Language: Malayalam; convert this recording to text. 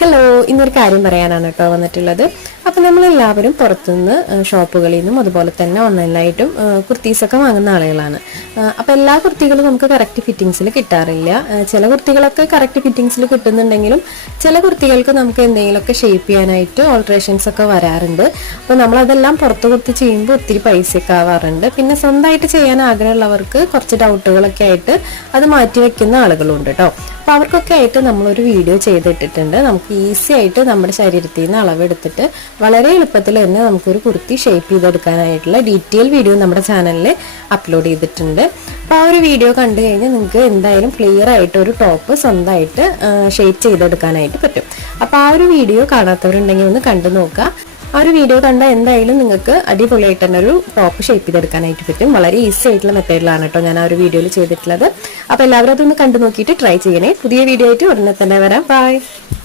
ഹലോ, ഇന്നൊരു കാര്യം പറയാനാണ് കേട്ടോ വന്നിട്ടുള്ളത്. അപ്പം നമ്മളെല്ലാവരും പുറത്തുനിന്ന് ഷോപ്പുകളിൽ നിന്നും അതുപോലെ തന്നെ ഓൺലൈനായിട്ടും കുർത്തീസൊക്കെ വാങ്ങുന്ന ആളുകളാണ്. അപ്പം എല്ലാ കുർത്തികളും നമുക്ക് കറക്റ്റ് ഫിറ്റിങ്സിൽ കിട്ടാറില്ല. ചില കുർത്തികളൊക്കെ കറക്റ്റ് ഫിറ്റിങ്സിൽ കിട്ടുന്നുണ്ടെങ്കിലും ചില കുർത്തികൾക്ക് നമുക്ക് എന്തെങ്കിലുമൊക്കെ ഷേപ്പ് ചെയ്യാനായിട്ട് ഓൾട്രേഷൻസ് ഒക്കെ വരാറുണ്ട്. അപ്പോൾ നമ്മളതെല്ലാം പുറത്ത് കൊടുത്ത് ചെയ്യുമ്പോൾ ഒത്തിരി പൈസയൊക്കെ ആവാറുണ്ട്. പിന്നെ സ്വന്തമായിട്ട് ചെയ്യാൻ ആഗ്രഹമുള്ളവർക്ക് കുറച്ച് ഡൗട്ടുകളൊക്കെ ആയിട്ട് അത് മാറ്റി വെക്കുന്ന ആളുകളുണ്ട് കേട്ടോ. അപ്പോൾ അവർക്കൊക്കെ ആയിട്ട് നമ്മളൊരു വീഡിയോ ചെയ്തിട്ടിട്ടുണ്ട്. നമുക്ക് ഈസി ആയിട്ട് നമ്മുടെ ശരീരത്തിൽ നിന്ന് അളവെടുത്തിട്ട് വളരെ എളുപ്പത്തിൽ തന്നെ നമുക്കൊരു കുർത്തി ഷേപ്പ് ചെയ്തെടുക്കാനായിട്ടുള്ള ഡീറ്റെയിൽ വീഡിയോ നമ്മുടെ ചാനലിൽ അപ്ലോഡ് ചെയ്തിട്ടുണ്ട്. അപ്പോൾ ആ ഒരു വീഡിയോ കണ്ടു കഴിഞ്ഞാൽ നിങ്ങൾക്ക് എന്തായാലും ക്ലിയർ ആയിട്ട് ഒരു ടോപ്പ് സ്വന്തമായിട്ട് ഷേപ്പ് ചെയ്തെടുക്കാനായിട്ട് പറ്റും. അപ്പോൾ ആ ഒരു വീഡിയോ കാണാത്തവരുണ്ടെങ്കിൽ ഒന്ന് കണ്ടു നോക്കുക. ആ ഒരു വീഡിയോ കണ്ടാൽ എന്തായാലും നിങ്ങൾക്ക് അടിപൊളിയായിട്ട് തന്നെ ഒരു ടോപ്പ് ഷേപ്പ് ചെയ്തെടുക്കാനായിട്ട് പറ്റും. വളരെ ഈസി ആയിട്ടുള്ള മെത്തേഡിലാണ് കേട്ടോ ഞാൻ ആ ഒരു വീഡിയോയിൽ ചെയ്തിട്ടുള്ളത്. അപ്പോൾ എല്ലാവരും അതൊന്ന് കണ്ടു നോക്കിയിട്ട് ട്രൈ ചെയ്യണേ. പുതിയ വീഡിയോ ആയിട്ട് ഉടനെ തന്നെ വരാം. ബൈ.